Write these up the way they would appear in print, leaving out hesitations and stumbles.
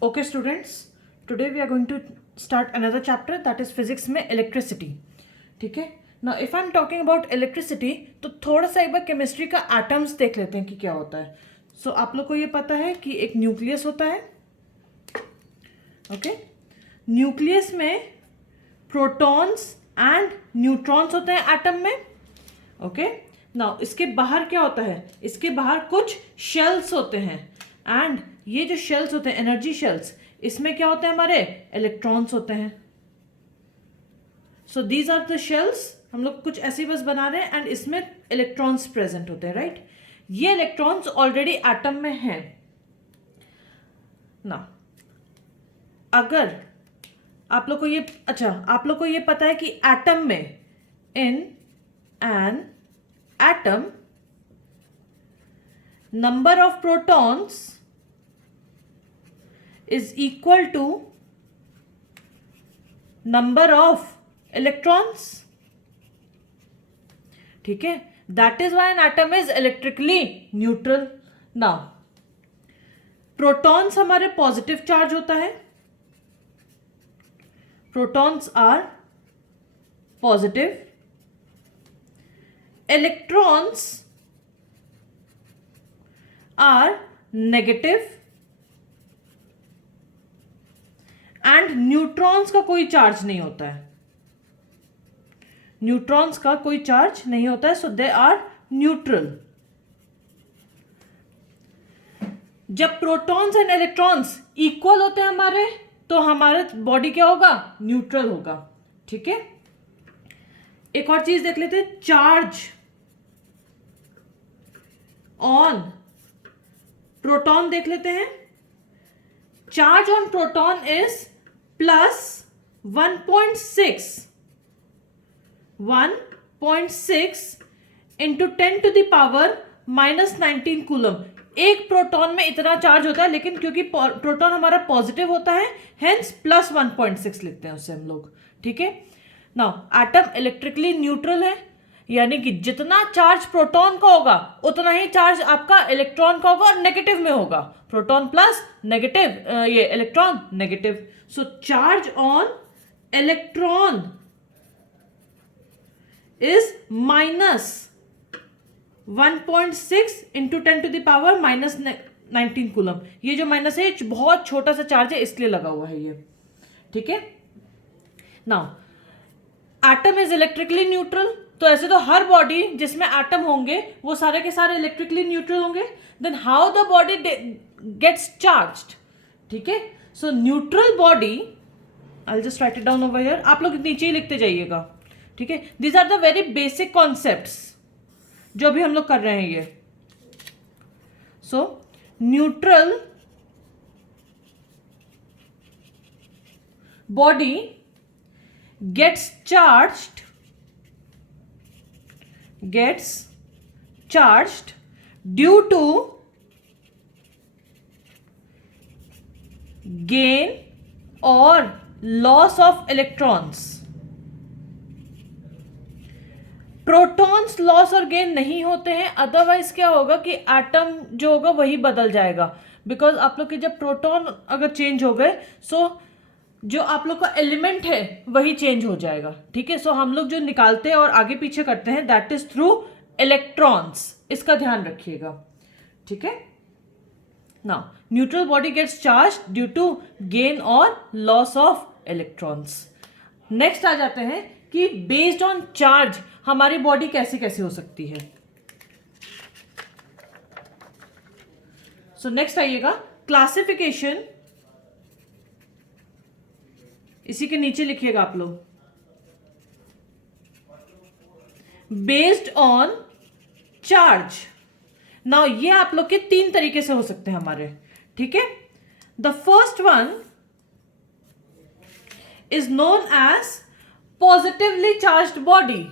Okay students, today we are going to start another chapter, that is physics में electricity. ठीक है. Now if I'm talking about electricity, तो थोड़ा सा एक बार केमिस्ट्री का एटम्स देख लेते हैं कि क्या होता है. So आप लोग को ये पता है कि एक न्यूक्लियस होता है. ओके. न्यूक्लियस में प्रोटॉन्स एंड न्यूट्रॉन्स होते हैं एटम में. ओके. नाउ इसके बाहर क्या होता है? इसके बाहर कुछ शेल्स होते हैं एंड ये जो शेल्स होते हैं, एनर्जी शेल्स, इसमें क्या होते हैं? हमारे इलेक्ट्रॉन्स होते हैं. So these are the shells. हम लोग कुछ ऐसे बस बना रहे हैं एंड इसमें इलेक्ट्रॉन्स प्रेजेंट होते हैं, राइट? ये इलेक्ट्रॉन्स ऑलरेडी एटम में हैं ना. अगर आप लोग को ये आप लोग को ये पता है कि एटम में, in an atom, number of protons is equal to number of electrons. ठीक है. That is why an atom is electrically neutral. Now protons हमारे पॉजिटिव चार्ज होता है. Protons are positive. Electrons are negative and neutrons का कोई charge नहीं होता है. न्यूट्रॉन्स का कोई चार्ज नहीं होता है, सो दे आर न्यूट्रल. जब प्रोटॉन्स एंड इलेक्ट्रॉन्स इक्वल होते हैं हमारे, तो हमारे बॉडी क्या होगा? न्यूट्रल होगा. ठीक है. एक और चीज देख लेते हैं. चार्ज ऑन प्रोटॉन देख लेते हैं. Charge on proton is plus 1.6 into 10 to the power -19 coulomb. एक प्रोटॉन में इतना चार्ज होता है, लेकिन क्योंकि प्रोटॉन हमारा पॉजिटिव होता है, हेंस प्लस 1.6 लिखते हैं उसे हम लोग. ठीक है. नाउ एटम इलेक्ट्रिकली न्यूट्रल है, यानी कि जितना चार्ज प्रोटॉन का होगा उतना ही चार्ज आपका इलेक्ट्रॉन का होगा और नेगेटिव में होगा. प्रोटॉन प्लस, नेगेटिव, ये electron negative. So charge on electron is -1.6 into 10 to the power -19 coulomb. ये जो माइनस है बहुत छोटा सा चार्ज है, इसलिए लगा हुआ है ये. ठीक है. Now atom is electrically neutral. तो ऐसे तो हर बॉडी जिसमें एटम होंगे वो सारे के सारे इलेक्ट्रिकली न्यूट्रल होंगे. Then how the body gets charged. ठीक है. So neutral body, I will just write it down over here, आप लोग नीचे ही लिखते जाइएगा. ठीक है. These are the very basic concepts जो भी हम लोग कर रहे हैं ये. So neutral body gets charged due to gain or loss of electrons. Protons loss और गेन नहीं होते हैं, अदरवाइज क्या होगा कि एटम जो होगा वही बदल जाएगा. बिकॉज आप लोग के जब प्रोटॉन अगर चेंज हो गए, सो जो आप लोग का एलिमेंट है वही चेंज हो जाएगा. ठीक है. सो हम लोग जो निकालते हैं और आगे पीछे करते हैं, दैट इज थ्रू इलेक्ट्रॉन्स. इसका ध्यान रखिएगा. ठीक है. Now neutral body gets charge due to gain और लॉस ऑफ इलेक्ट्रॉन्स. नेक्स्ट आ जाते हैं कि बेस्ड ऑन चार्ज हमारी बॉडी कैसे कैसे हो सकती है. सो नेक्स्ट आइएगा क्लासिफिकेशन. इसी के नीचे लिखिएगा आप लोग. Based on charge. नाउ ये आप लोग के 3 तरीके से हो सकते हैं हमारे. ठीक है. The first one is known as positively charged body.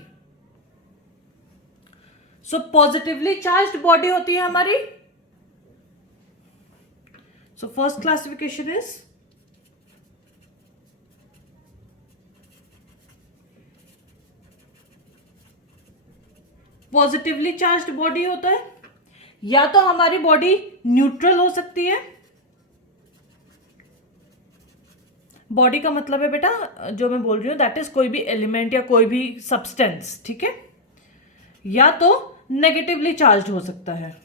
So positively charged body होती है हमारी. So first classification is positively charged body होता है. या तो हमारी बॉडी न्यूट्रल हो सकती है, बॉडी का मतलब है बेटा, जो मैं बोल रही हूँ दैट इज कोई भी एलिमेंट या कोई भी सब्सटेंस, ठीक है, या तो नेगेटिवली चार्ज हो सकता है,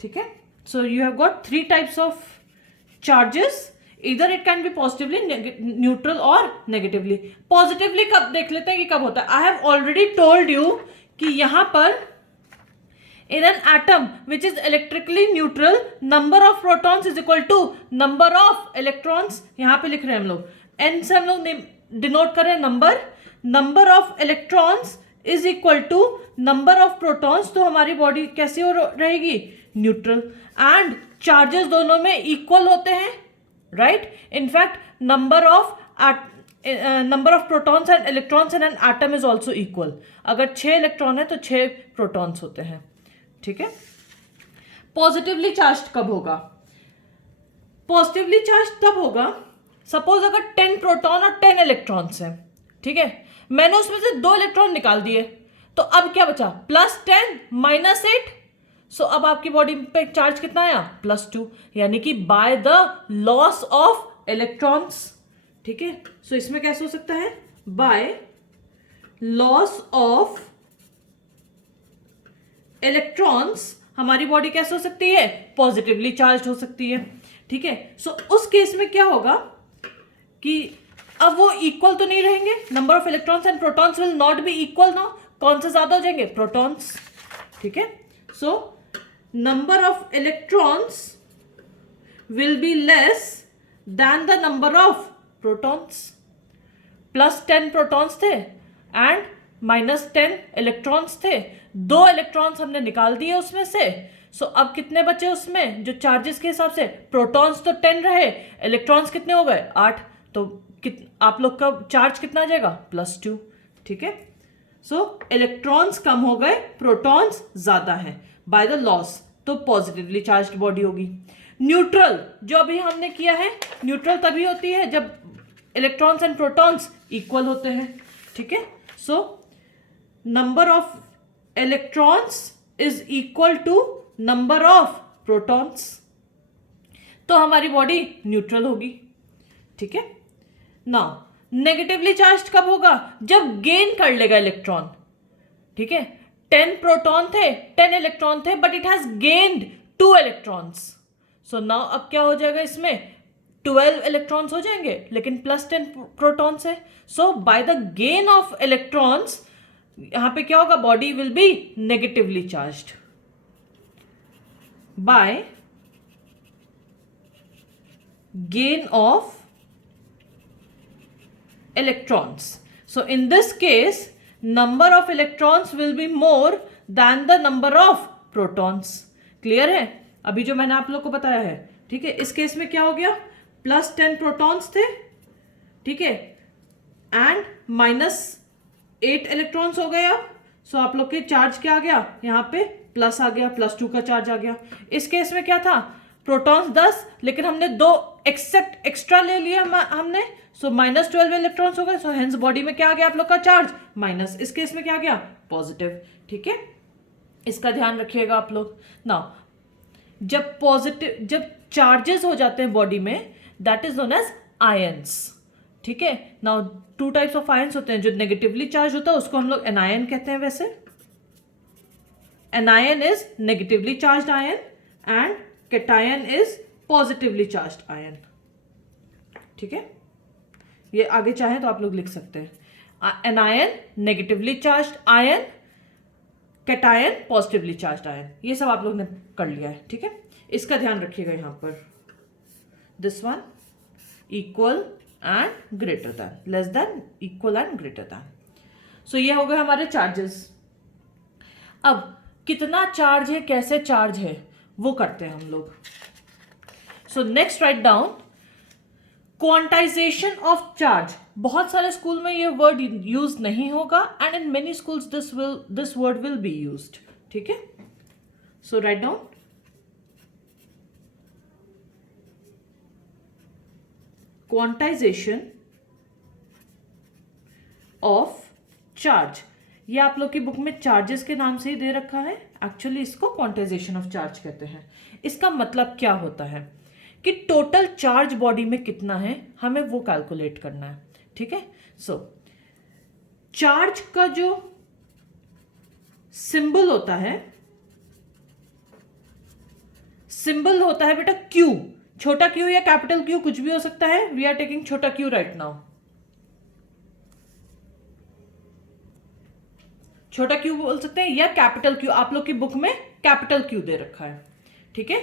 ठीक है। So you have got 3 types of charges, इधर it can be positively, neutral और नेगेटिवली। पॉजिटिवली कब देख लेते हैं कि कब होता है। I have already told you कि यहां पर in an atom which is electrically neutral, number of protons is equal to number of electrons, यहां पे लिख रहे हैं हम लोग, n से हम लोग डिनोट कर रहे हैं number of electrons is equal to number of protons, तो हमारी बॉडी कैसी हो रहेगी, न्यूट्रल। एंड चार्जेस दोनों में इक्वल होते हैं, right. In fact number of protons and electrons in an atom is also equal. अगर 6 इलेक्ट्रॉन है तो 6 प्रोटॉन्स होते हैं, ठीक है। पॉजिटिवली चार्ज कब होगा, पॉजिटिवली चार्ज तब होगा सपोज अगर 10 प्रोटॉन और 10 इलेक्ट्रॉन्स हैं, ठीक है, मैंने उसमें से 2 इलेक्ट्रॉन निकाल दिए, तो अब क्या बचा, +10 -8। सो अब आपकी बॉडी पे चार्ज कितना आया, +2, यानी कि by the loss of electrons, ठीक है। सो इसमें कैसे हो सकता है, बाय लॉस ऑफ इलेक्ट्रॉन्स हमारी बॉडी कैसे हो सकती है, पॉजिटिवली चार्ज हो सकती है, ठीक है। सो उस केस में क्या होगा कि अब वो इक्वल तो नहीं रहेंगे, number of electrons and protons will not be equal now, कौन से ज्यादा हो जाएंगे, प्रोटॉन्स, ठीक है। So number of electrons will be less than the number of protons. +10 protons थे एंड -10 इलेक्ट्रॉन्स थे, 2 इलेक्ट्रॉन्स हमने निकाल दिए उसमें से। सो अब कितने बचे उसमें, जो चार्जेस के हिसाब से, प्रोटॉन्स तो 10 रहे, इलेक्ट्रॉन्स कितने हो गए, 8, तो आप लोग का चार्ज कितना आ जाएगा, +2, ठीक है। सो इलेक्ट्रॉन्स कम हो गए, प्रोटॉन्स ज्यादा है बाय द लॉस, तो पॉजिटिवली चार्ज बॉडी होगी। न्यूट्रल जो अभी हमने किया है, न्यूट्रल तभी होती है जब इलेक्ट्रॉन्स एंड प्रोटॉन्स इक्वल होते हैं, ठीक है। So number of electrons is equal to number of protons, तो हमारी बॉडी न्यूट्रल होगी, ठीक है। नाउ नेगेटिवली चार्ज कब होगा, जब गेन कर लेगा इलेक्ट्रॉन, ठीक है। 10 प्रोटॉन थे, 10 इलेक्ट्रॉन थे, but it has gained 2 electrons. So now अब क्या हो जाएगा, इसमें 12 इलेक्ट्रॉन्स हो जाएंगे, लेकिन +10 प्रोटॉन्स है। So by the gain of electrons यहां पे क्या होगा, body will be negatively charged by gain of electrons. So in this case, number of electrons will be more than the number of protons. Clear है, अभी जो मैंने आप लोग को बताया है, ठीक है। इस केस में क्या हो गया, +10 प्रोटॉन्स थे, ठीक है, एंड -8 इलेक्ट्रॉन्स हो गए। अब सो आप लोग के चार्ज क्या आ गया, यहाँ पे प्लस आ गया, +2 का चार्ज आ गया। इस केस में क्या था, प्रोटॉन्स 10, लेकिन हमने 2 एक्स्ट्रा ले लिया हमने, सो -12 इलेक्ट्रॉन्स हो गए। सो हेंस बॉडी में क्या आ गया आप लोग का चार्ज, माइनस। इस केस में क्या आ गया, पॉजिटिव, ठीक है। इसका ध्यान रखिएगा आप लोग। नाउ जब चार्जेस हो जाते हैं बॉडी में, that is known as ions, ठीक है। नाउ 2 टाइप्स ऑफ आयंस होते हैं, जो नेगेटिवली चार्ज होता है उसको हम लोग एनायन कहते हैं। वैसे anion is negatively charged ion and cation is positively charged ion, ठीक है। ये आगे चाहे तो आप लोग लिख सकते हैं, anion negatively charged ion, cation positively charged ion. ये सब आप लोग ने कर लिया है, ठीक है। इसका ध्यान रखिएगा यहां पर, this one equal and greater than, less than, equal and greater than. So ये हो गए हमारे चार्जेस। अब कितना चार्ज है, कैसे चार्ज है, वो करते हैं हम लोग। So next write down quantization of charge. बहुत सारे स्कूल में ये वर्ड यूज नहीं होगा, and in many schools this word will be used, ठीक है। So write down quantization of charge. ये आप लोग की बुक में चार्जेस के नाम से ही दे रखा है, एक्चुअली इसको क्वांटाइजेशन ऑफ चार्ज कहते हैं। इसका मतलब क्या होता है कि टोटल चार्ज बॉडी में कितना है हमें वो कैलकुलेट करना है, ठीक है। सो चार्ज का जो सिंबल होता है बेटा क्यू, छोटा क्यू या कैपिटल क्यू कुछ भी हो सकता है। वी आर टेकिंग छोटा क्यू राइट नाउ। छोटा क्यू बोल सकते हैं या कैपिटल क्यू, आप लोग की बुक में कैपिटल क्यू दे रखा है, ठीक है।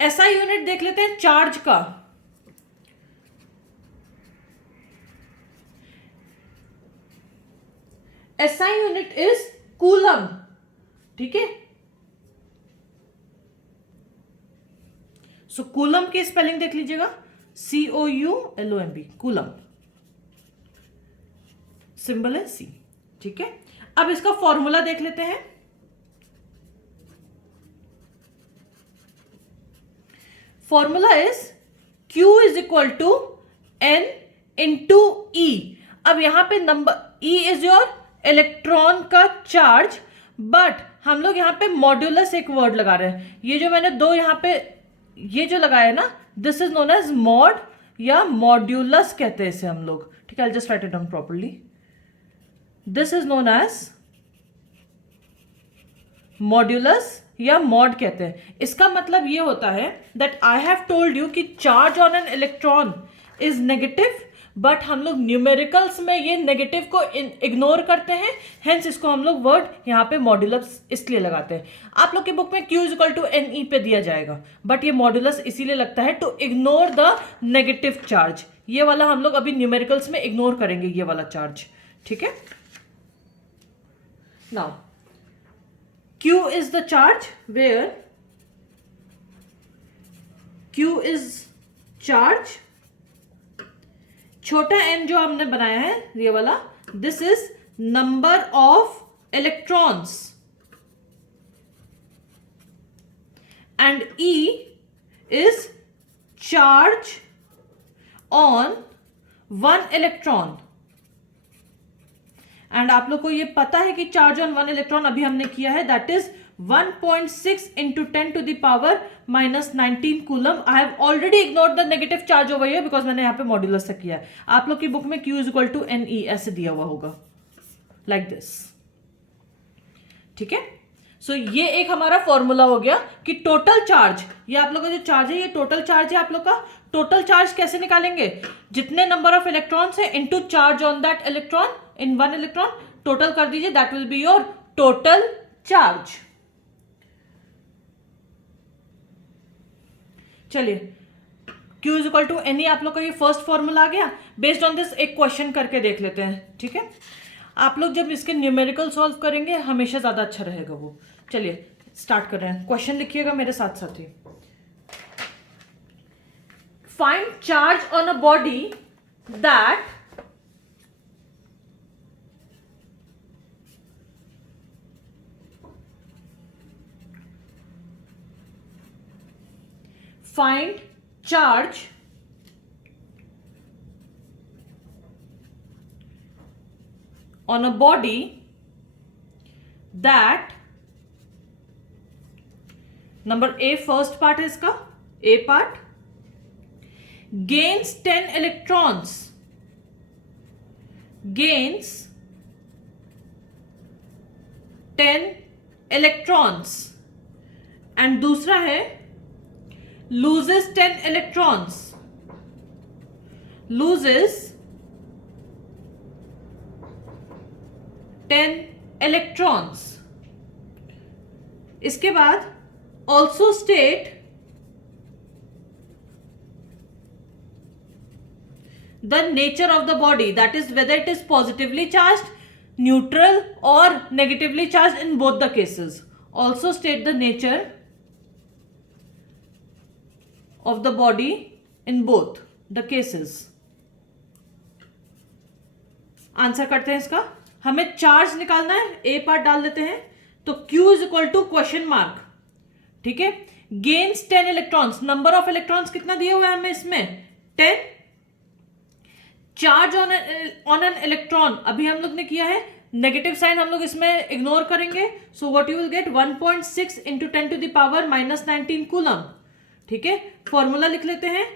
एसआई यूनिट देख लेते हैं चार्ज का। एसआई यूनिट इज कूलम, ठीक है। सो कूलम की स्पेलिंग देख लीजिएगा, COULOMB, कूलम, सिंबल है C, ठीक है। अब इसका फॉर्मूला देख लेते हैं। Formula is Q is equal to N into E। अब यहां पे number E is your electron का चार्ज, बट हम लोग यहां पे मॉड्यूलस एक वर्ड लगा रहे हैं। ये जो मैंने दो यहां पे ये जो लगाया है ना, this is known as mod या मॉड्यूलस कहते हैं इसे हम लोग, ठीक है। I just write it down properly. This is known as modulus या मॉड कहते हैं। इसका मतलब ये होता है that I have told you कि charge on an electron is negative, but हम लोग न्यूमेरिकल्स में ये नेगेटिव को इग्नोर करते हैं, हेंस इसको हम लोग वर्ड यहाँ पे मॉड्यूलस इसलिए लगाते हैं। आप लोग की बुक में Q इक्वल टू NE पे दिया जाएगा, बट ये मॉड्यूलस इसीलिए लगता है to ignore the negative charge. ये वाला हम लोग अभी न्यूमेरिकल्स में इग्नोर करेंगे, ये वाला चार्ज, ठीक है। Now Q is the charge where Q is charge, छोटा n जो हमने बनाया है ये वाला, this is number of electrons, and E is charge on one electron। And आप लोग को ये पता है कि चार्ज ऑन वन इलेक्ट्रॉन अभी हमने किया है, that is 1.6 into 10 to the power minus 19 coulomb. I have already ignored the negative charge over here because मैंने यहाँ पे मॉड्यूलस से किया है। आप लोग की बुक में Q इक्वल टू NE ऐसे दिया हुआ होगा, लाइक दिस, ठीक है। सो ये एक हमारा फॉर्मूला हो गया कि टोटल चार्ज, ये आप लोग का जो चार्ज है ये टोटल चार्ज है आप लोग का। टोटल चार्ज कैसे निकालेंगे, जितने नंबर ऑफ इलेक्ट्रॉन्स है into charge on that electron in one electron, total कर दीजिए, that will be your total charge. चलिए Q is equal to NE आप लोग का ये फर्स्ट फॉर्मूला आ गया। बेस्ड ऑन दिस एक क्वेश्चन करके देख लेते हैं, ठीक है। आप लोग जब इसके न्यूमेरिकल सॉल्व करेंगे हमेशा ज्यादा अच्छा रहेगा वो। चलिए स्टार्ट कर रहे हैं, क्वेश्चन लिखिएगा मेरे साथ साथ ही। Find charge on a body that find charge on a body that, number A first part है इसका, A part, gains 10 electrons, gains 10 electrons, and दूसरा है loses 10 electrons, loses 10 electrons। इसके बाद also state the nature of the body, that is whether it is positively charged, neutral or negatively charged in both the cases। Also state the nature of the body in both the cases। Answer करते हैं इसका। हमें charge निकालना है, ए part डाल देते हैं, तो Q is equal to question mark, ठीक है। Gains 10 electrons, number of electrons कितना दिए हुए हैं हमें इसमें 10। चार्ज ऑन एन इलेक्ट्रॉन अभी हम लोग ने किया है नेगेटिव साइन हम लोग इसमें इग्नोर करेंगे, सो what you will gate 1.6 into 10⁻⁻19 coulomb. ठीक है, फॉर्मूला लिख लेते हैं,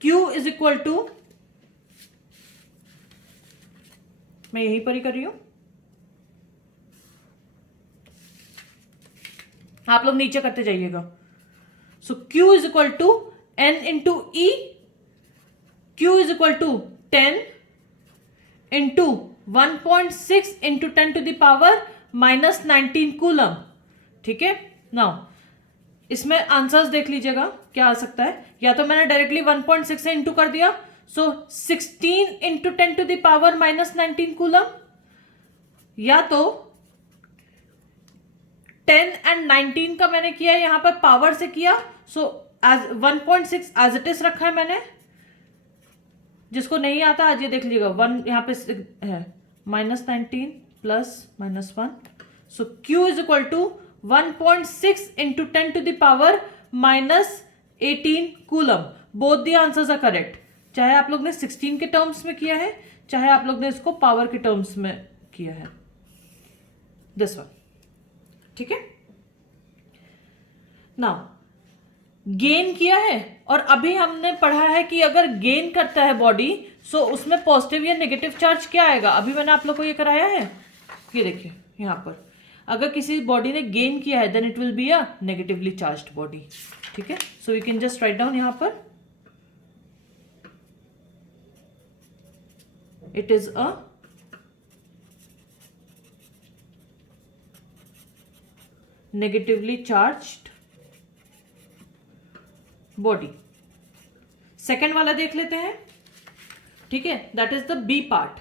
Q इज इक्वल टू, मैं यहीं पर ही कर रही हूं, आप लोग नीचे करते जाइएगा। So Q is equal to N into E, Q is equal to 10 into 1.6 into 10⁻⁻19 coulomb. ठीक है, नाउ इसमें आंसर्स देख लीजिएगा क्या आ सकता है। या तो मैंने डायरेक्टली 1.6 से इंटू कर दिया, सो 16 इंटू 10⁻⁻19 कूलम, या तो 10 एंड 19 का मैंने किया यहां पर पावर से किया, so as 1.6 as it is रखा है मैंने। जिसको नहीं आता आज ये देख लीजिएगा, 1 यहां पे है, -19 plus -1, so Q is equal to 1.6 into 10⁻⁻18 coulomb. Both the answers are correct, चाहे आप लोग ने 16 के टर्म्स में किया है, चाहे आप लोग ने इसको पावर के टर्म्स में किया है, दिस वन। ठीक है, नाउ गेन किया है, और अभी हमने पढ़ा है कि अगर गेन करता है बॉडी, सो उसमें पॉजिटिव या नेगेटिव चार्ज क्या आएगा। अभी मैंने आप लोग को ये कराया है, ये देखिए यहां पर, अगर किसी बॉडी ने गेन किया है then it will be a negatively charged body. ठीक है, so we can just write down यहां पर, it is a negatively charged body. Second वाला देख लेते हैं। ठीक है, that is the B part.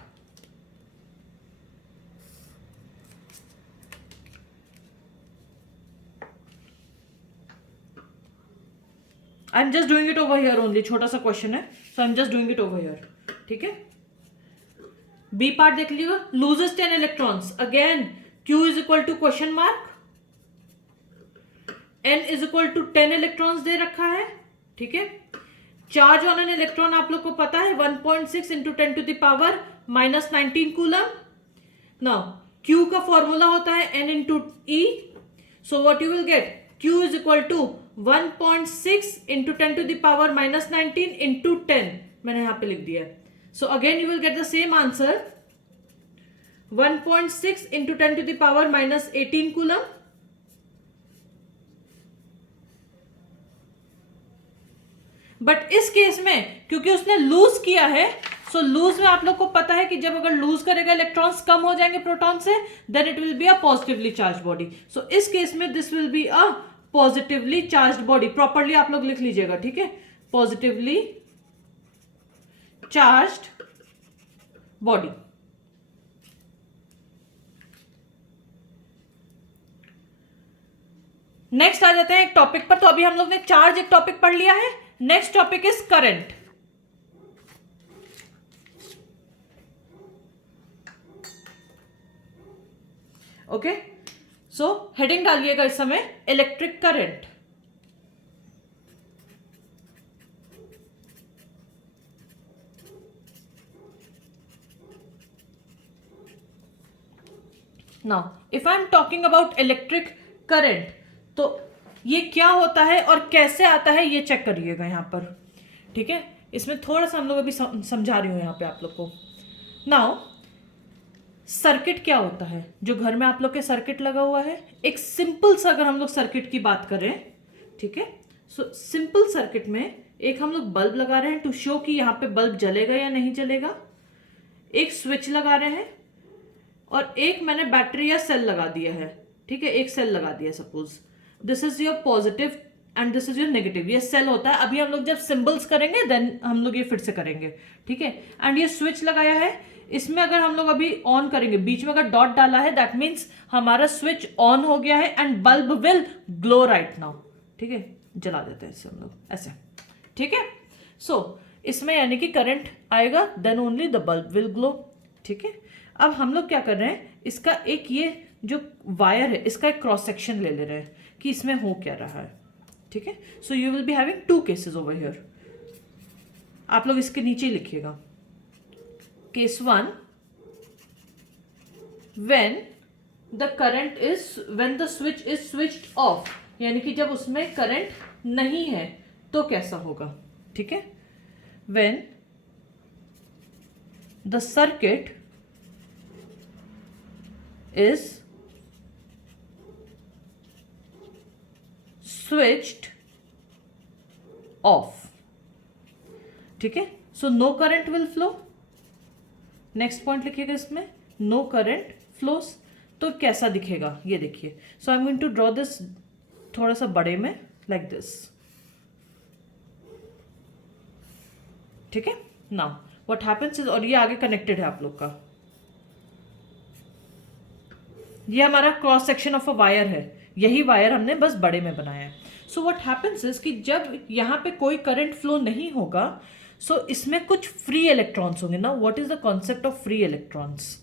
I am just doing it over here only, छोटा सा क्वेश्चन है, so I am just doing it over here. ठीक है, बी पार्ट देख लीजिएगा, loses 10 electrons, again Q is equal to question mark, N is equal to 10 electrons दे रखा है। ठीक है, चार्ज ऑन एन इलेक्ट्रॉन आप लोग को पता है 1.6 इंटू 10⁻⁻19 कूलम। नाउ Q का फॉर्मूला होता है N into E, so what you will get, Q is equal to 1.6 into 10⁻⁻19 into 10, मैंने यहां पे लिख दिया है। So again you will get the same answer, 1.6 into 10⁻⁻18 coulomb. But इस केस में क्योंकि उसने लूज किया है, सो लूज में आप लोग को पता है कि जब अगर लूज करेगा इलेक्ट्रॉन्स कम हो जाएंगे प्रोटॉन से, then it will be a positively charge body. So इस केस में this will be a positively charge body. Properly आप लोग लिख लीजिएगा। ठीक है, पॉजिटिवली चार्ज्ड बॉडी। नेक्स्ट आ जाते हैं एक टॉपिक पर। तो अभी हम लोग ने चार्ज एक टॉपिक पढ़ लिया है, next topic is current. Okay, so heading डालिएगा इस समय, electric current. Now if I am talking about electric current, तो ये क्या होता है और कैसे आता है ये चेक करिएगा यहां पर। ठीक है, इसमें थोड़ा सा हम लोग अभी समझा रही हूं यहां पे आप लोग को। नाउ सर्किट क्या होता है, जो घर में आप लोग के सर्किट लगा हुआ है, एक सिंपल सा अगर हम लोग सर्किट की बात करें, ठीक है, सो सिंपल सर्किट में एक हम लोग बल्ब लगा रहे हैं टू शो कि यहां पे बल्ब जलेगा या नहीं जलेगा, एक स्विच लगा रहे हैं, और एक मैंने बैटरी या सेल लगा दिया है। ठीक है, एक सेल लगा दिया, suppose this is your positive and this is your negative. ये सेल होता है। अभी हम लोग जब सिंबल्स करेंगे देन हम लोग ये फिर से करेंगे। ठीक है, एंड ये स्विच लगाया है, इसमें अगर हम लोग अभी ऑन करेंगे, बीच में अगर डॉट डाला है, दैट मीन्स हमारा स्विच ऑन हो गया है and bulb will glow right now. ठीक है, जला देते हैं इसे हम लोग ऐसे। ठीक है, सो इसमें यानी कि करंट आएगा, then only the bulb will glow. ठीक है, अब हम लोग क्या कर रहे हैं, इसका एक ये जो वायर है इसका एक क्रॉस सेक्शन ले रहे हैं कि इसमें हो क्या रहा है। ठीक है, so you will be having 2 cases over here. आप लोग इसके नीचे लिखिएगा, case 1 when the switch is switched of, यानी कि जब उसमें करंट नहीं है तो कैसा होगा, ठीक है। When the circuit is switched off, ठीक है। So no current will flow, next point लिखिएगा इसमें, नो करंट फ्लोस। तो कैसा दिखेगा ये देखिए। So I am going to draw this थोड़ा सा बड़े में, लाइक दिस, ठीक है। नाउ व्हाट हैपेंस इज, और ये आगे कनेक्टेड है आप लोग का, ये हमारा cross section of a wire है, यही वायर हमने बस बड़े में बनाया है। सो व्हाट हैपेंस इज कि जब यहां पे कोई करंट फ्लो नहीं होगा, सो इसमें कुछ फ्री इलेक्ट्रॉन्स होंगे ना। What is the concept of free electrons?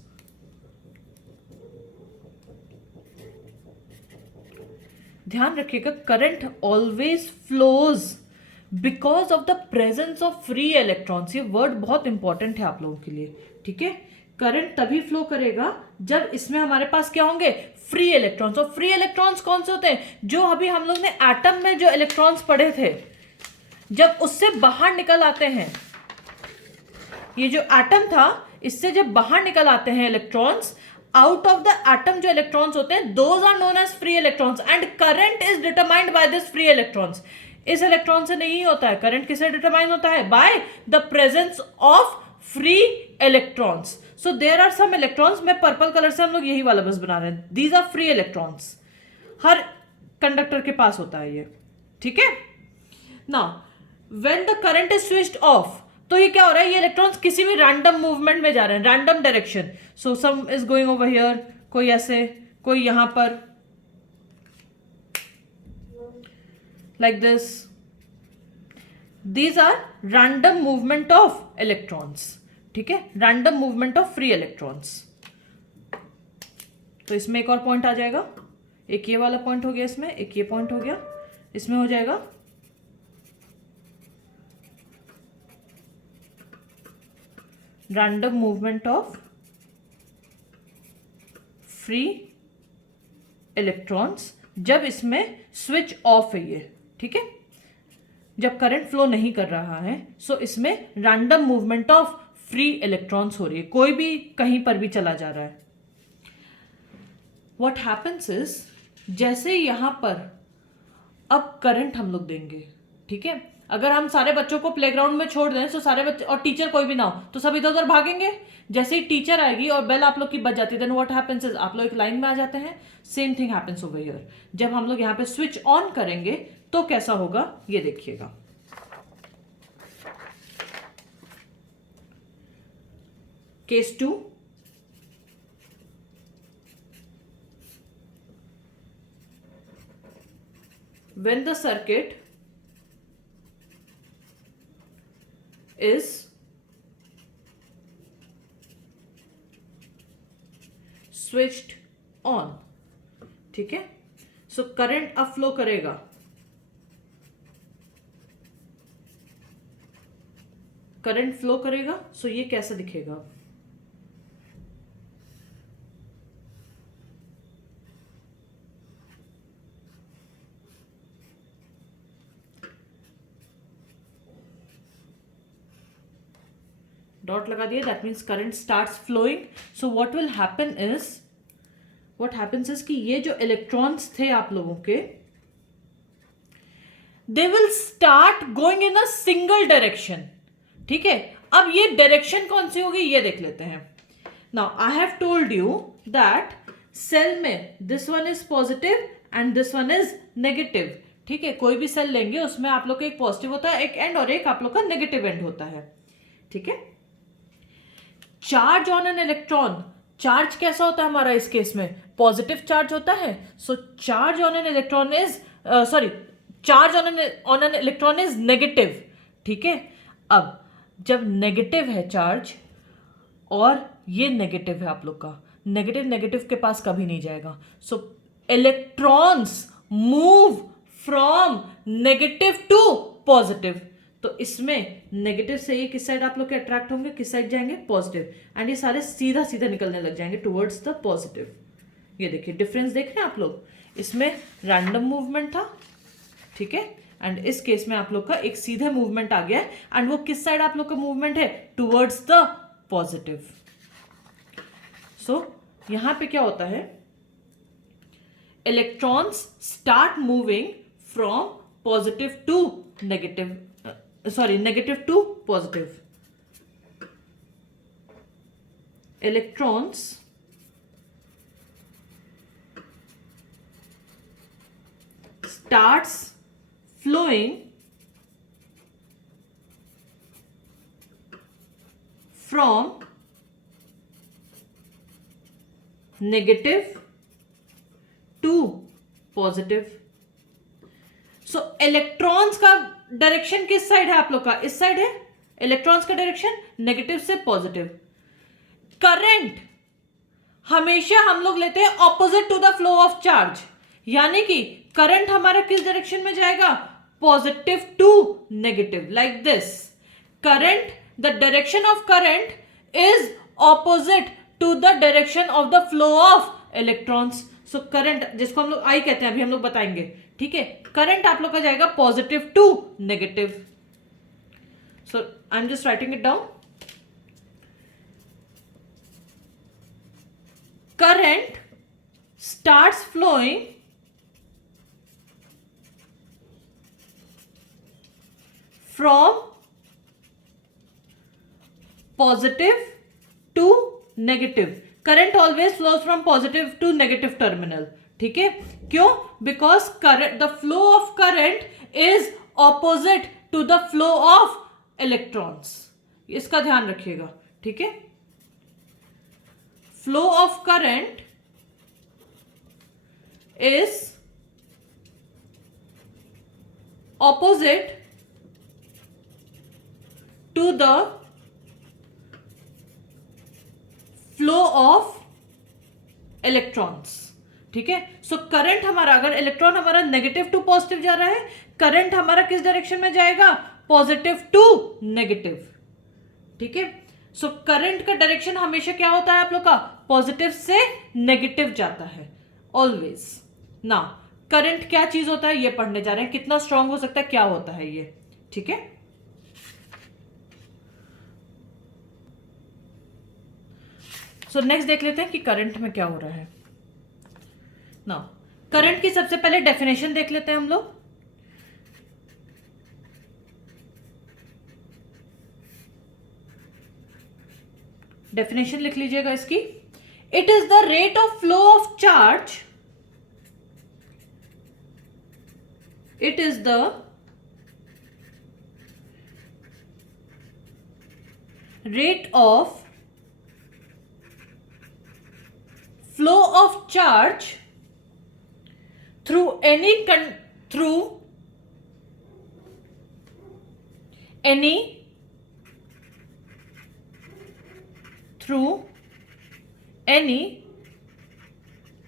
ध्यान रखिएगा, current always flows because of the presence of free electrons. ये वर्ड बहुत इंपॉर्टेंट है आप लोगों के लिए, ठीक है। करंट तभी फ्लो करेगा जब इसमें हमारे पास क्या होंगे, फ्री इलेक्ट्रॉन्स। और फ्री इलेक्ट्रॉन्स कौन से होते हैं? जो अभी हम लोग ने एटम में जो इलेक्ट्रॉन्स पढ़े थे, जब उससे बाहर निकल आते हैं, ये जो एटम था इससे जब बाहर निकल आते हैं electrons, out of the atom जो इलेक्ट्रॉन्स होते हैं, those are known as free electrons and current is determined by this free electrons. इस इलेक्ट्रॉन से नहीं होता है करंट, किससे डिटरमाइन होता है? By the presence of free electrons. So there are some electrons, मैं पर्पल कलर से हम लोग यही वाला बस बना रहे हैं, दीज आर फ्री इलेक्ट्रॉन्स। हर कंडक्टर के पास होता है ये, ठीक है। Now when the current is switched of, तो ये क्या हो रहा है, ये इलेक्ट्रॉन्स किसी भी रैंडम मूवमेंट में जा रहे हैं, random direction. So some is going over here, कोई ऐसे, कोई यहां पर, like this. These are random movement of electrons, ठीक है, random movement of free electrons. तो इसमें एक और पॉइंट आ जाएगा, एक ये वाला पॉइंट हो गया, इसमें एक ये पॉइंट हो गया, इसमें हो जाएगा random movement of free electrons जब इसमें स्विच ऑफ है ये, ठीक है, जब करंट फ्लो नहीं कर रहा है। सो इसमें random movement of free electrons हो रही है, कोई भी कहीं पर भी चला जा रहा है। व्हाट हैपेंस इज, जैसे यहां पर अब करंट हम लोग देंगे, ठीक है, अगर हम सारे बच्चों को प्लेग्राउंड में छोड़ दें, तो सारे बच्चे और टीचर कोई भी ना हो, तो सब इधर उधर भागेंगे। जैसे ही टीचर आएगी और बेल आप लोग की बज जाती है, देन व्हाट हैपेंस इज, आप लोग एक लाइन में आ जाते हैं। Same thing happens over here, जब हम लोग यहाँ पे स्विच ऑन करेंगे तो कैसा होगा ये देखिएगा। Case 2, when the circuit is switched on, ठीक है। सो करंट अब फ्लो करेगा, करंट फ्लो करेगा। सो ये कैसा दिखेगा, डॉट लगा दिया, that means current starts flowing. So what will happen is, what happens is कि ये जो इलेक्ट्रॉन्स थे आप लोगों के, they will start going in a single direction, ठीक है। अब ये डायरेक्शन कौन सी होगी ये देख लेते हैं। Now I have told you that cell में this one is positive and this one is negative, ठीक है। कोई भी सेल लेंगे उसमें आप लोग का एक पॉजिटिव होता है एक एंड, और एक आप लोग का नेगेटिव एंड होता है, ठीक है। Charge on an electron, charge कैसा होता है हमारा इस केस में, पॉजिटिव चार्ज होता है। So charge on an electron is charge on an electron is negative, ठीक है। अब जब नेगेटिव है चार्ज और ये नेगेटिव है आप लोग का, नेगेटिव नेगेटिव के पास कभी नहीं जाएगा। So electrons move from negative to positive, तो इसमें नेगेटिव से ये किस साइड आप लोग के अट्रैक्ट होंगे, किस साइड जाएंगे, पॉजिटिव, एंड ये सारे सीधा सीधा निकलने लग जाएंगे टुवर्ड्स द पॉजिटिव। ये देखिए डिफरेंस देख रहे हैं आप लोग, इसमें रैंडम मूवमेंट था, ठीक है, एंड इस केस में आप लोग का एक सीधे मूवमेंट आ गया है, एंड वो किस साइड आप लोग का मूवमेंट है, टुवर्ड्स द पॉजिटिव। सो यहां पे क्या होता है, electrons start moving from positive to negative, negative to positive. Electrons starts flowing from negative to positive। So electrons का डायरेक्शन किस साइड है आप लोग का, इस साइड है, इलेक्ट्रॉन्स का डायरेक्शन नेगेटिव से पॉजिटिव। करंट हमेशा हम लोग लेते हैं opposite to the flow of charge, यानी कि करंट हमारा किस डायरेक्शन में जाएगा, positive to negative, like this. Current, the direction of current is opposite to the direction of the flow of electrons. So current, जिसको हम लोग आई कहते हैं, अभी हम लोग बताएंगे, ठीक है, करंट आप लोग का जाएगा positive to negative. So I am just writing it down. Current starts flowing from positive to negative। Current always flows from positive to negative terminal, ठीक है, क्यों, because current, the flow of current is opposite to the flow of electrons. इसका ध्यान रखिएगा, ठीक है। Flow of current is opposite to the flow of electrons, ठीक है। सो करंट हमारा, अगर इलेक्ट्रॉन हमारा नेगेटिव टू पॉजिटिव जा रहा है, करंट हमारा किस डायरेक्शन में जाएगा, पॉजिटिव टू नेगेटिव, ठीक है। सो करंट का डायरेक्शन हमेशा क्या होता है आप लोग का, पॉजिटिव से नेगेटिव जाता है ऑलवेज। ना करंट क्या चीज होता है ये पढ़ने जा रहे हैं, कितना स्ट्रांग हो सकता है, क्या होता है ये, ठीक है। सो नेक्स्ट देख लेते हैं कि करंट में क्या हो रहा है। ना करंट की सबसे पहले डेफिनेशन देख लेते हैं हम लोग। डेफिनेशन लिख लीजिएगा इसकी। It is the rate of flow of charge, it is the rate of flow of charge through any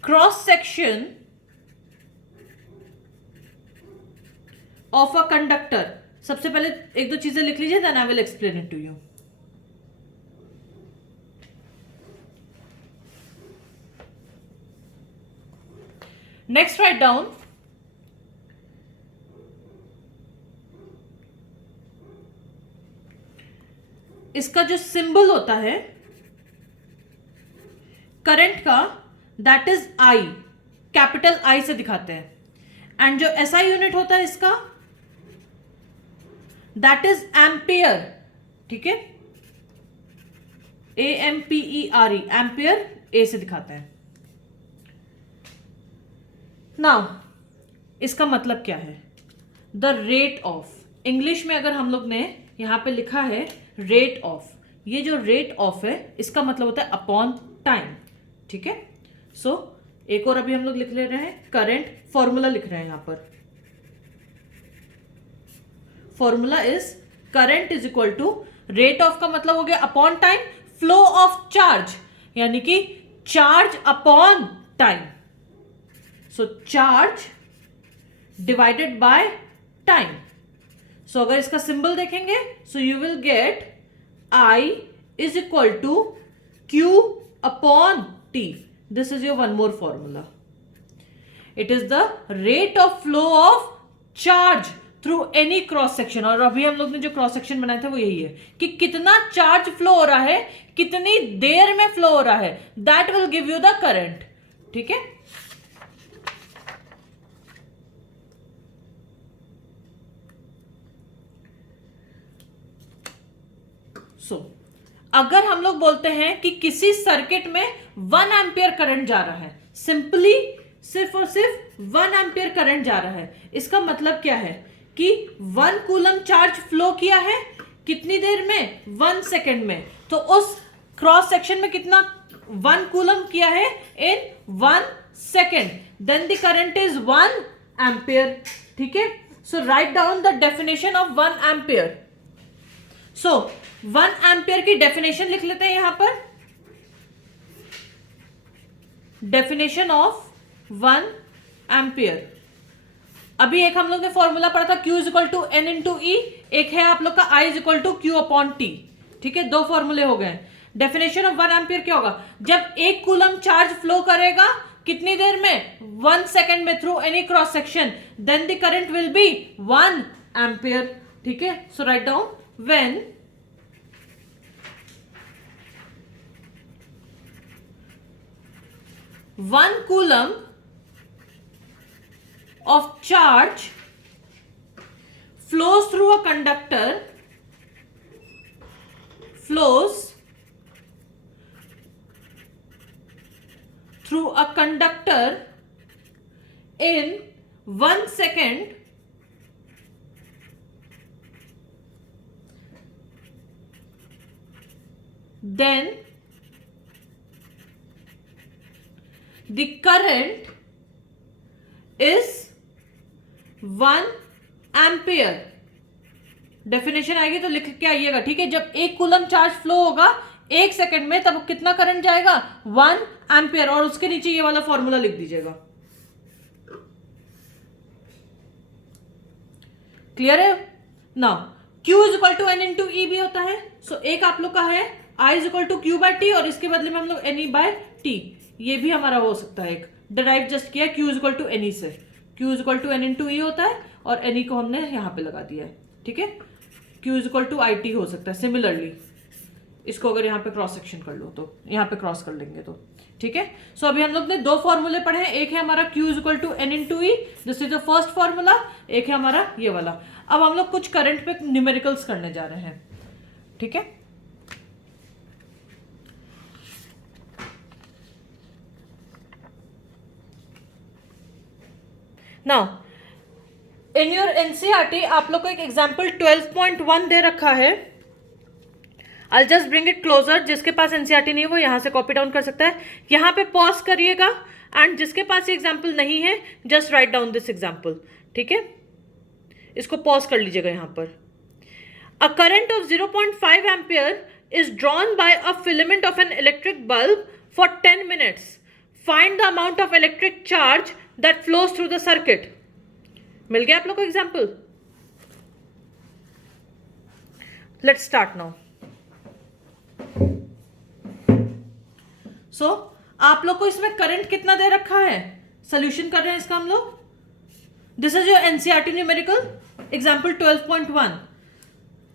cross section of a conductor. सबसे पहले एक दो चीजें लिख लीजिए, then I will explain it to you. Next write down, इसका जो symbol होता है करंट का, that is I, capital I से दिखाते हैं, एंड जो एसआई यूनिट होता है इसका, दैट इज एम्पियर, ठीक है, AMPERE, एम्पियर ए से दिखाते हैं। नाउ इसका मतलब क्या है, द रेट ऑफ, इंग्लिश में अगर हम लोग ने यहां पे लिखा है रेट ऑफ, ये जो रेट ऑफ है इसका मतलब होता है अपॉन टाइम, ठीक है। सो एक और अभी हम लोग लिख ले रहे हैं, करंट फॉर्मूला लिख रहे हैं यहां पर। Formula is current is equal to, rate of का मतलब हो गया upon time, flow of charge यानी कि charge upon time. So charge divided by time. So अगर इसका सिंबल देखेंगे, so you will get I is equal to Q upon T. This is your one more formula. It is the rate of flow of charge through any cross section. और अभी हम लोग ने जो cross section बनाया था वो यही है कि कितना चार्ज फ्लो हो रहा है, कितनी देर में फ्लो हो रहा है, that will give you the current. ठीक है. सो अगर हम लोग बोलते हैं कि किसी सर्किट में 1 एम्पियर करंट जा रहा है, सिंपली सिर्फ और सिर्फ 1 एम्पियर करंट जा रहा है, इसका मतलब क्या है कि 1 कूलम चार्ज फ्लो किया है कितनी देर में, 1 सेकेंड में. तो उस क्रॉस सेक्शन में कितना 1 कूलम किया है in 1 second, then the current is 1 ampere. ठीक है. So write down the definition of 1 ampere. So 1 ampere की डेफिनेशन लिख लेते हैं यहां पर. Definition of 1 ampere. अभी एक हम लोग ने फॉर्मूला पढ़ा था Q is equal to N into e, एक है आप लोग का I is equal to Q upon T. ठीक है, 2 फॉर्मूले हो गए. डेफिनेशन ऑफ 1 एम्पियर क्या होगा, जब 1 कूलम चार्ज फ्लो करेगा कितनी देर में, 1 सेकेंड में through any cross section, then the current will be 1 ampere. ठीक है. So write down when 1 coulomb of charge flows through a conductor, flows through a conductor in 1 second, then the current is 1 ampere. Definition आएगी तो लिख के आइएगा. ठीक है. जब 1 कूलम चार्ज फ्लो होगा 1 सेकेंड में, तब कितना करंट जाएगा, 1 एम्पियर. और उसके नीचे ये वाला फॉर्मूला लिख दीजिएगा. क्लियर है. Now Q is equal to N into e भी होता है. सो एक आप लोग का है I is equal to Q by T, और इसके बदले में हम लोग N बाय T, ये भी हमारा हो सकता है. एक डिराइव जस्ट किया Q is equal to N से. Q is equal to N into e होता है और N को हमने यहां पे लगा दिया है. ठीक है. Q is equal to IT हो सकता है. सिमिलरली इसको अगर यहाँ पे क्रॉस सेक्शन कर लो तो यहाँ पे क्रॉस कर लेंगे तो. ठीक है. सो अभी हम लोग ने 2 फॉर्मूले पढ़े हैं. एक है हमारा Q is equal to N into E, this is the first formula. एक है हमारा ये वाला. अब हम लोग कुछ करंट पे न्यूमेरिकल्स करने जा रहे हैं. ठीक है. नाउ इन योर एनसीईआरटी आप लोग को एक एग्जाम्पल 12.1 दे रखा है. I just bring it closer. जिसके पास एनसीईआरटी नहीं है वो यहां से कॉपी डाउन कर सकता है. यहां पे पॉज करिएगा एंड जिसके पास ये एग्जाम्पल नहीं है just write down this example. ठीक है. इसको पॉज कर लीजिएगा यहां पर. A current of 0.5 ampere is drawn by a filament of an electric bulb for 10 minutes. Find the amount of electric charge that flows through the circuit. मिल गया आप लोग को example. Let's start now. So आप लोग को इसमें current कितना दे रखा है, सोल्यूशन कर रहे हैं इसका हम लोग. This is your NCERT numerical example 12.1.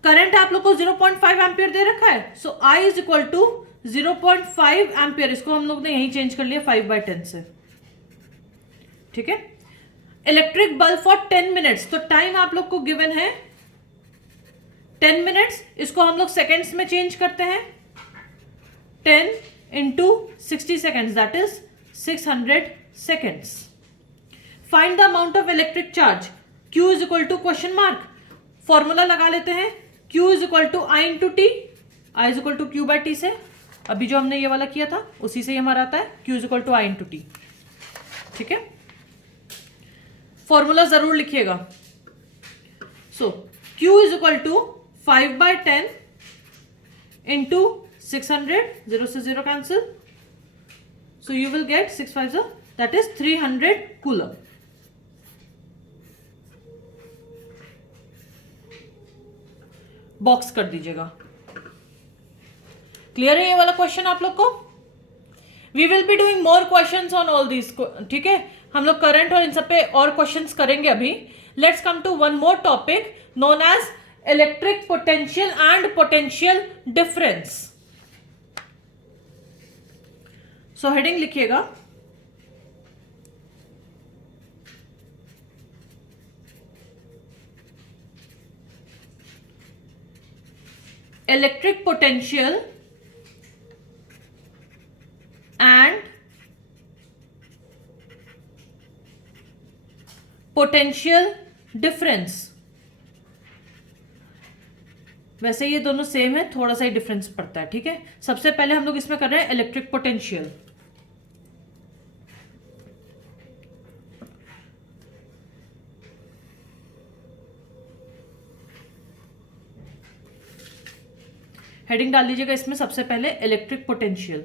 Current आप लोग को 0.5 एम्पियर दे रखा है. So I is equal to 0.5 ampere. इसको हम लोग ने यही चेंज कर लिया 5/10 से. ठीक है. Electric bulb for 10 minutes. तो टाइम आप लोग को गिवन है 10 मिनट्स. इसको हम लोग सेकेंड्स में चेंज करते हैं. 10 into 60 seconds, that is 600 seconds. Find the amount of electric charge. Q is equal to question mark. Formula लगा लेते हैं. Q is equal to I into T. I is equal to Q by T से. अभी जो हमने ये वाला किया था उसी से ही हमारा आता है Q is equal to I into T. ठीक है. फॉर्मूला जरूर लिखिएगा. So Q is equal to 5/10 into 600, 0 से 0 cancel. So you will get 6 5 that is 300 coulomb. Box कर दीजिएगा। क्लियर है ये वाला क्वेश्चन आप लोग को? We will be doing more questions on all this, ठीक है, हम लोग करंट और इन सब पे और क्वेश्चंस करेंगे अभी। Let's come to one more topic known as electric potential and potential difference. So heading लिखिएगा, electric potential and potential difference. वैसे ये दोनों सेम है, थोड़ा सा ही डिफरेंस पड़ता है, ठीक है। सबसे पहले हम लोग इसमें कर रहे हैं इलेक्ट्रिक पोटेंशियल। हेडिंग डाल लीजिएगा इसमें सबसे पहले electric potential.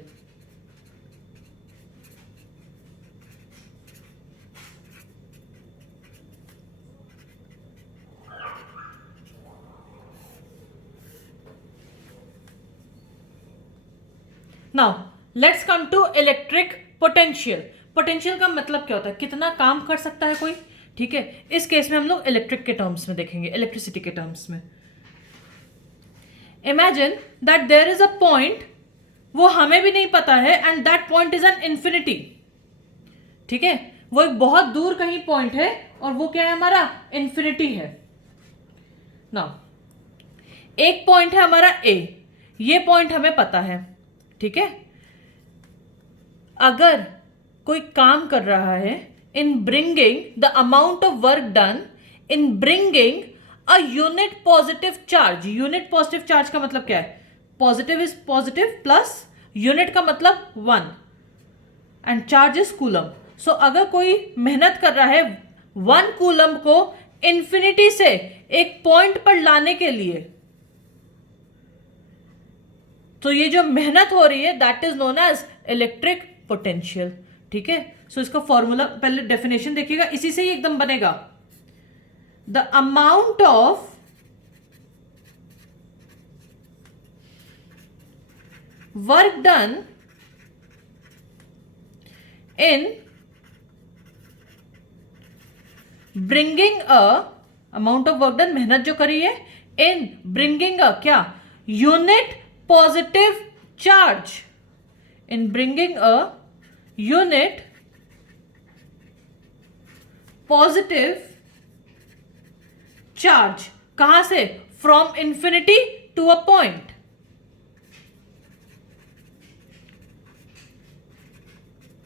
Now let's come to electric potential. Potential का मतलब क्या होता है, कितना काम कर सकता है कोई, ठीक है। इस केस में हम लोग इलेक्ट्रिक के टर्म्स में देखेंगे, इलेक्ट्रिसिटी के टर्म्स में। Imagine that there is a point, वो हमें भी नहीं पता है, and that point is an infinity, ठीक है। वो एक बहुत दूर कहीं पॉइंट है और वो क्या है हमारा, इंफिनिटी है। नाउ एक पॉइंट है हमारा ए, ये पॉइंट हमें पता है, ठीक है। अगर कोई काम कर रहा है in bringing the amount of work done in bringing a unit positive charge. Unit positive charge का मतलब क्या है, positive is positive plus unit का मतलब 1 एंड चार्ज इज कूलम। सो अगर कोई मेहनत कर रहा है 1 कूलम को इंफिनिटी से एक पॉइंट पर लाने के लिए, तो ये जो मेहनत हो रही है that is known as electric potential, ठीक है। सो इसका फॉर्मूला पहले डेफिनेशन देखिएगा, इसी से ही एकदम बनेगा। The amount of work done in bringing a, amount of work done मेहनत जो करी है इन ब्रिंगिंग अ क्या, unit positive charge, in bringing a unit positive charge, कहां से, from infinity to a point.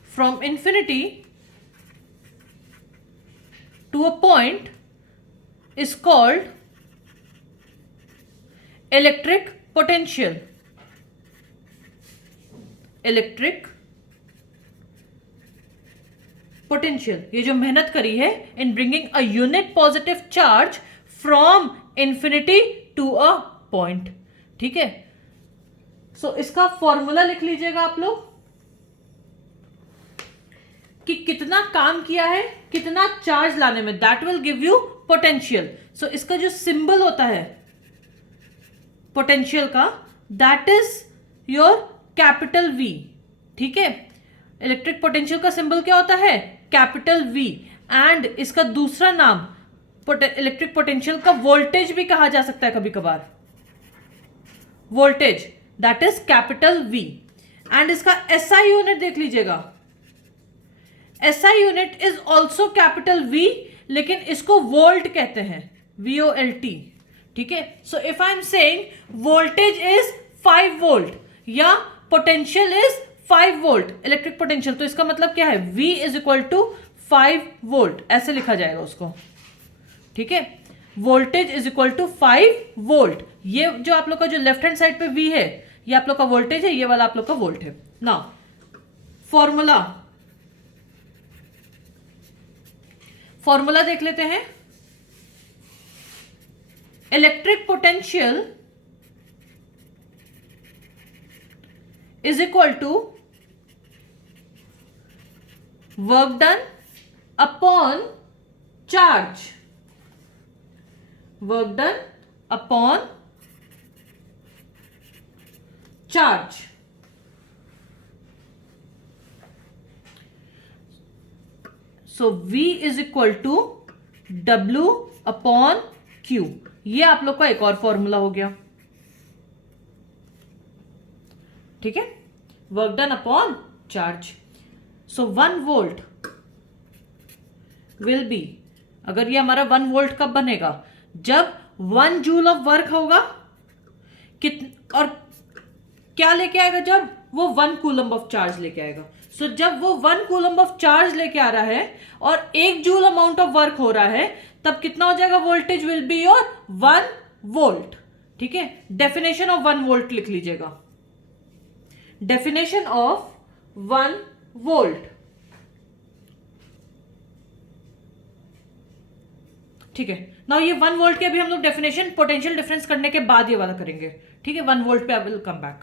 From infinity to a point is called electric potential. Electric potential, ये जो मेहनत करी है in bringing a unit positive charge from infinity to a point, ठीक है। सो इसका फॉर्मूला लिख लीजिएगा आप लोग कि कितना काम किया है, कितना चार्ज लाने में, that will give you potential. So इसका जो सिंबल होता है पोटेंशियल का, that is your capital V, ठीक है। इलेक्ट्रिक पोटेंशियल का सिंबल क्या होता है, कैपिटल वी। एंड इसका दूसरा नाम इलेक्ट्रिक पोटेंशियल का वोल्टेज भी कहा जा सकता है कभी कभार, voltage, that is capital V. And इसका एसआई यूनिट देख लीजिएगा, SI unit is also capital V, लेकिन इसको वोल्ट कहते हैं, VOLT, ठीक है। So if I am saying voltage is 5 volt या potential is 5 volt, electric potential, तो इसका मतलब क्या है, V is equal to 5 volt, ऐसे लिखा जाएगा उसको, ठीक है। Voltage is equal to 5 volt. ये जो आप लोग का जो लेफ्ट हैंड साइड पे V है, ये आप लोग का वोल्टेज है, ये वाला आप लोग का वोल्ट है। नाउ फॉर्मूला देख लेते हैं। Electric potential is equal to work done upon charge, work done upon charge. So V is equal to W upon Q। ये आप लोग का एक और फॉर्मूला हो गया, ठीक है, work done upon charge. So 1 volt will be, अगर ये हमारा 1 वोल्ट कब बनेगा, जब 1 जूल ऑफ वर्क होगा, और क्या लेके आएगा, जब वो 1 कूलम ऑफ चार्ज लेके आएगा। सो जब वो 1 कूलम ऑफ चार्ज लेके आ रहा है और 1 जूल अमाउंट ऑफ वर्क हो रहा है, तब कितना हो जाएगा, voltage will be your 1 volt. ठीक है, डेफिनेशन ऑफ 1 वोल्ट लिख लीजिएगा, डेफिनेशन ऑफ 1 वोल्ट। ठीक है, नाउ ये 1 वोल्ट के अभी हम लोग डेफिनेशन पोटेंशियल डिफरेंस करने के बाद ये वाला करेंगे। ठीक है, 1 वोल्ट पे आई विल कम बैक,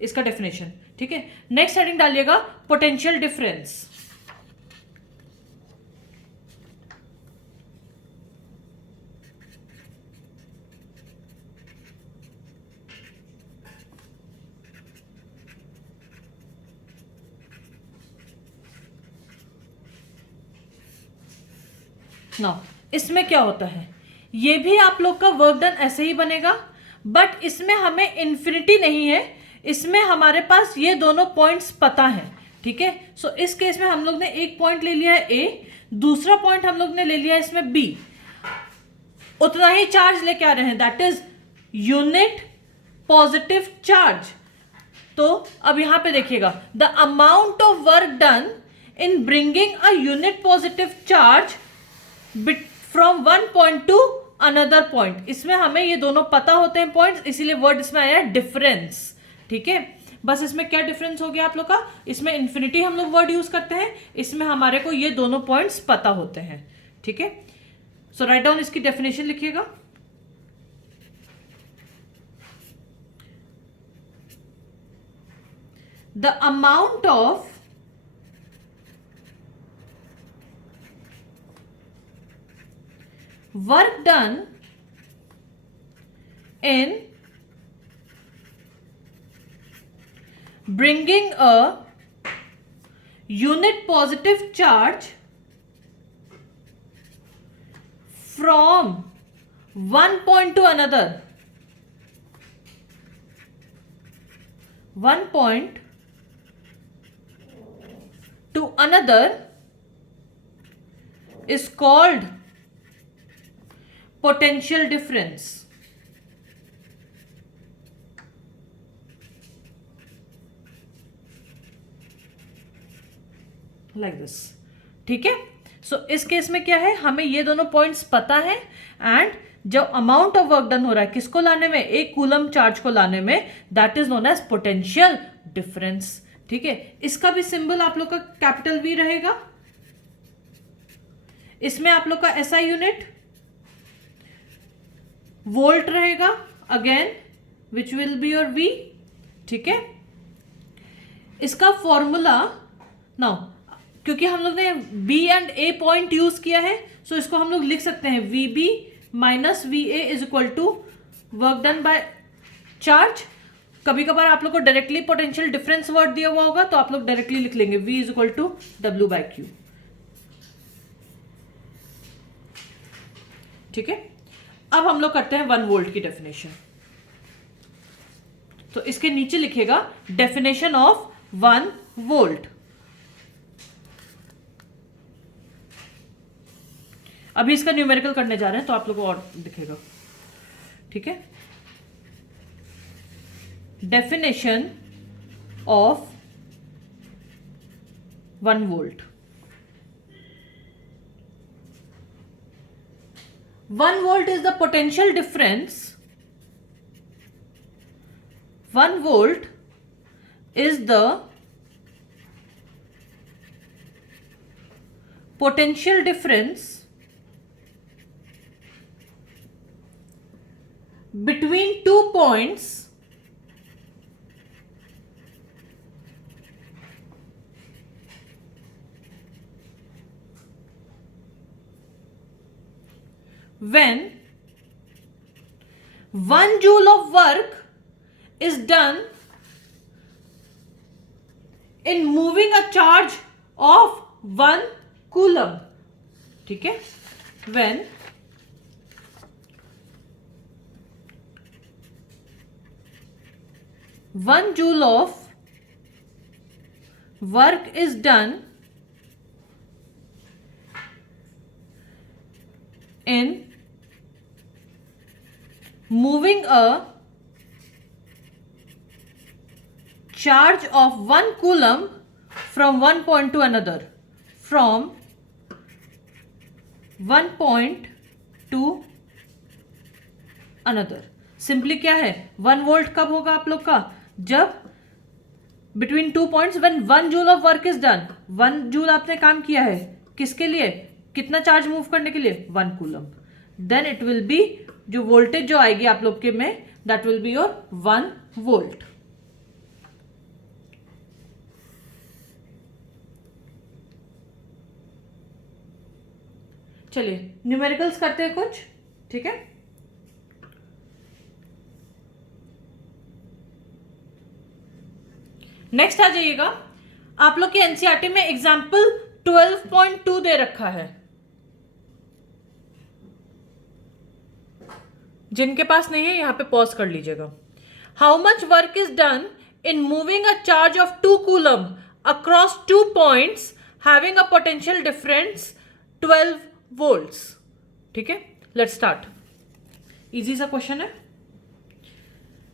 इसका डेफिनेशन। ठीक है, नेक्स्ट हेडिंग डालिएगा पोटेंशियल डिफरेंस। नाउ इसमें क्या होता है, ये भी आप लोग का वर्क डन ऐसे ही बनेगा, बट इसमें हमें इंफिनिटी नहीं है, इसमें हमारे पास ये दोनों पॉइंट्स पता है। ठीक है, सो इस केस में हम लोग ने एक पॉइंट ले लिया है ए, दूसरा पॉइंट हम लोग ने ले लिया है इसमें बी, उतना ही चार्ज लेके आ रहे हैं, that is unit positive charge. तो अब यहां पे देखिएगा, the amount of work done in bringing a unit positive charge from one point two another point. इसमें हमें ये दोनों पता होते हैं पॉइंट्स, इसीलिए वर्ड इसमें आया है डिफरेंस। ठीक है, बस इसमें क्या डिफरेंस हो गया आप लोग का, इसमें इंफिनिटी हम लोग वर्ड यूज करते हैं, इसमें हमारे को ये दोनों पॉइंट्स पता होते हैं। ठीक है, सो राइट डाउन इसकी डेफिनेशन लिखिएगा। The amount of work done in bringing a unit positive charge from one point to another, one point to another is called potential difference। Like this. ठीक है, सो इस केस में क्या है, हमें ये दोनों पॉइंट्स पता है, एंड जो अमाउंट ऑफ वर्क डन हो रहा है किसको लाने में, एक कूलम चार्ज को लाने में, that is known as potential difference. ठीक है, इसका भी सिंबल आप लोग का कैपिटल वी रहेगा, इसमें आप लोग का एसआई यूनिट वोल्ट रहेगा again, which will be your V. ठीक है, इसका फॉर्मूला नाउ, क्योंकि हम लोग ने B and A point use किया है, सो इसको हम लोग लिख सकते हैं V B minus V A is equal to work done by charge. कभी कभार आप लोग को डायरेक्टली पोटेंशियल डिफरेंस वर्ड दिया हुआ होगा, तो आप लोग डायरेक्टली लिख लेंगे V is equal to W by Q. ठीक है, अब हम लोग करते हैं 1 वोल्ट की डेफिनेशन। तो इसके नीचे लिखेगा डेफिनेशन ऑफ 1 वोल्ट। अभी इसका न्यूमेरिकल करने जा रहे हैं, तो आप लोगों को और दिखेगा। ठीक है, definition of 1 volt. 1 volt is the potential difference. 1 volt is the potential difference between 2 points when 1 joule of work is done in moving a charge of 1 coulomb, ठीक है, when one joule of work is done in moving a charge of 1 coulomb from one point to another, from one point to another. Simply क्या है, 1 volt कब होगा आप लोग का, जब between 2 points when 1 joule of work is done, 1 joule आपने काम किया है किसके लिए, कितना चार्ज मूव करने के लिए, 1 coulomb, then it will be, जो वोल्टेज जो आएगी आप लोग के में, that will be your 1 volt. चलिए न्यूमेरिकल्स करते हैं कुछ, ठीक है. नेक्स्ट आ जाइएगा, आप लोग के एनसीईआरटी में एग्जाम्पल 12.2 दे रखा है. जिनके पास नहीं है यहां पे पॉज कर लीजिएगा. How much work is done in moving a charge of 2 coulomb across 2 points having a potential difference 12 volts. ठीक है, लेट्स स्टार्ट. इजी सा क्वेश्चन है,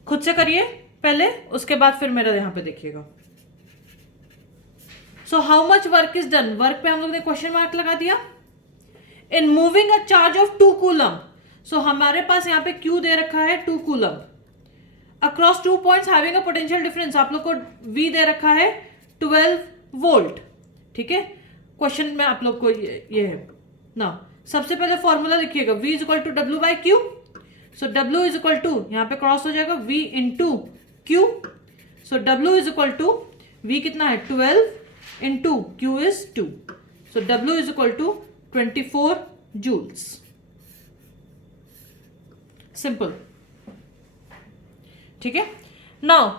खुद से करिए पहले, उसके बाद फिर मेरा यहां पे देखिएगा. So how much work is done, work पे हम लोग ने क्वेश्चन मार्क लगा दिया. In moving a charge of 2 coulomb, so हमारे पास यहां पे Q दे रखा है 2 coulomb across 2 points having a potential difference, आप लोग को V दे रखा है 12 वोल्ट. ठीक है, क्वेश्चन में आप लोग को ये है ना. सबसे पहले फॉर्मूला लिखिएगा, V is equal to W by Q. So W is equal to, यहां पे क्रॉस हो जाएगा V into Q. So W is equal to, V कितना है 12 into Q is 2. So W is equal to 24 joules. Simple. ठीक है, now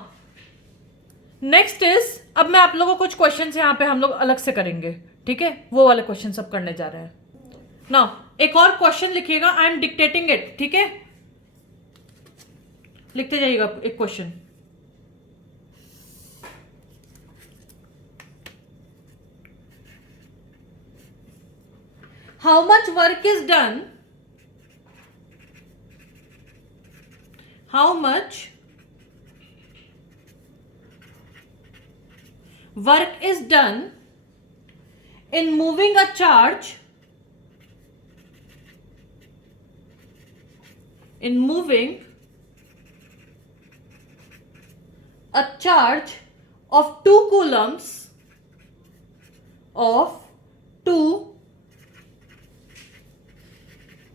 next is, अब मैं आप लोगों को कुछ क्वेश्चन यहां पे हम लोग अलग से करेंगे. ठीक है, वो वाले क्वेश्चन सब करने जा रहे हैं. नाउ एक और क्वेश्चन लिखिएगा, आई एम डिक्टेटिंग इट. ठीक है, लिखते जाइएगा एक question. How much work is done, how much work is done in moving a charge, in moving a charge of 2 coulombs, of 2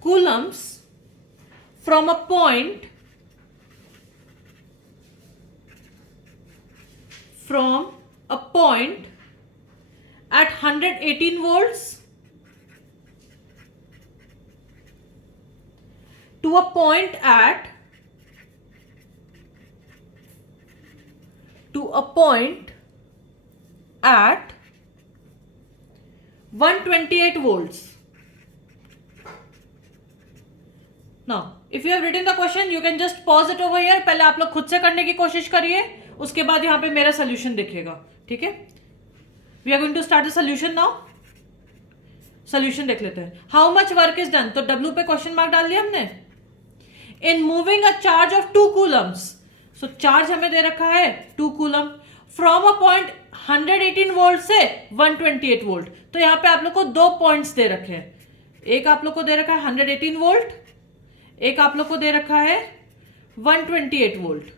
coulombs from a point, from a point at 118 volts to a point at 128 volts. Now if you have written the question you can just pause it over here. पहले आप लोग खुद से करने की कोशिश करिए, उसके बाद यहां पे मेरा सोल्यूशन देखिएगा. ठीक है, we are going to start the solution now. Solution देख लेते हैं. How much work is done, तो W पे क्वेश्चन मार्क डाल दिया हमने. In moving a charge of 2 coulombs, so charge हमें दे रखा है 2 coulomb from a point 118 volt से 128 वोल्ट. तो यहां पे आप लोग को 2 पॉइंट्स दे रखे हैं. एक आप लोग को दे रखा है 118 वोल्ट, एक आप लोग को दे रखा है 128 वोल्ट.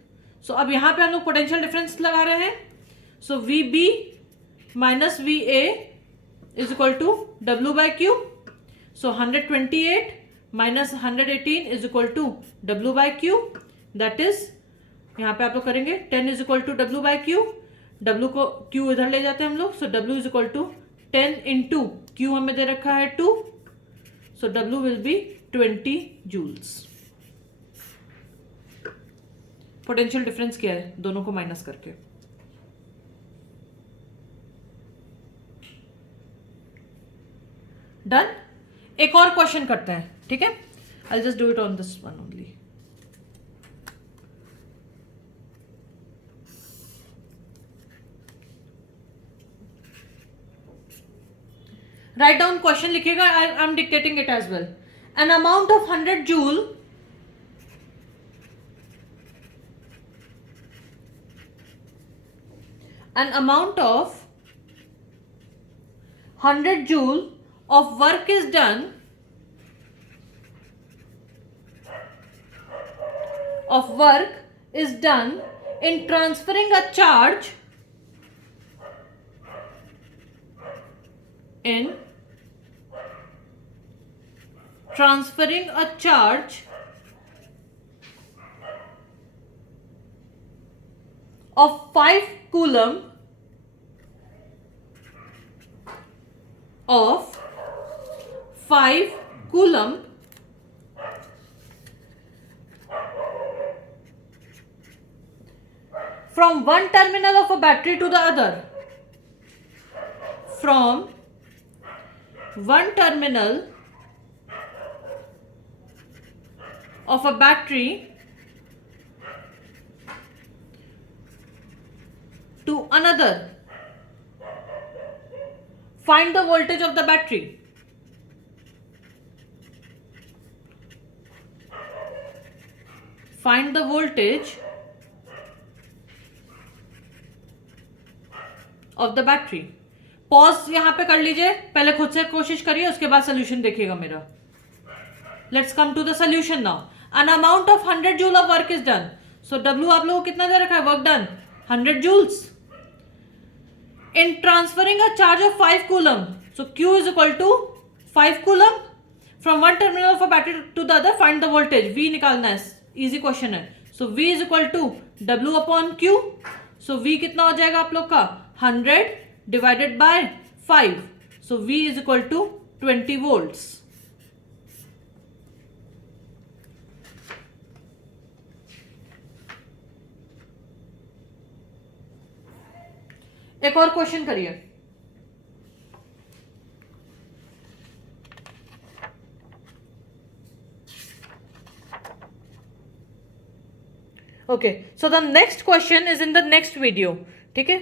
सो अब यहां पे हम लोग पोटेंशियल डिफरेंस लगा रहे हैं. So VB minus VA is equal to W by Q. So 128 minus 118 is equal to W by Q. That is, यहां पे आप लोग करेंगे 10 is equal to W by Q. W को Q इधर ले जाते हैं हम लोग. So W is equal to 10 into Q हमें दे रखा है 2. So W will be 20 joules. Potential difference क्या है दोनों को माइनस करके. एक और क्वेश्चन करते हैं, ठीक है? I just do it on this one only. Write down question लिखिएगा. I am dictating it as well. An amount of 100 joule an amount of 100 joule of work is done in transferring a charge of 5 coulomb from one terminal of a battery to the other. From one terminal of a battery to another. Find the voltage of the battery. Find the voltage of the battery. Pause यहां पे कर लीजिए, पहले खुद से कोशिश करिए, उसके बाद सोल्यूशन देखिएगा मेरा. Let's come to the solution now. An amount of 100 joule of work is done. So W आप लोगों को कितना दे रखा है? Work done 100 joules. In transferring a charge of 5 coulomb, so Q is equal to 5 coulomb from one terminal of a battery to the other. Find the voltage. V निकालना है, easy question है. So V is equal to W upon Q. So V कितना हो जाएगा आप लोग का? 100 divided by 5. So V is equal to 20 volts. एक और क्वेश्चन करिए. Okay, so the next question is in the next video. ठीक है.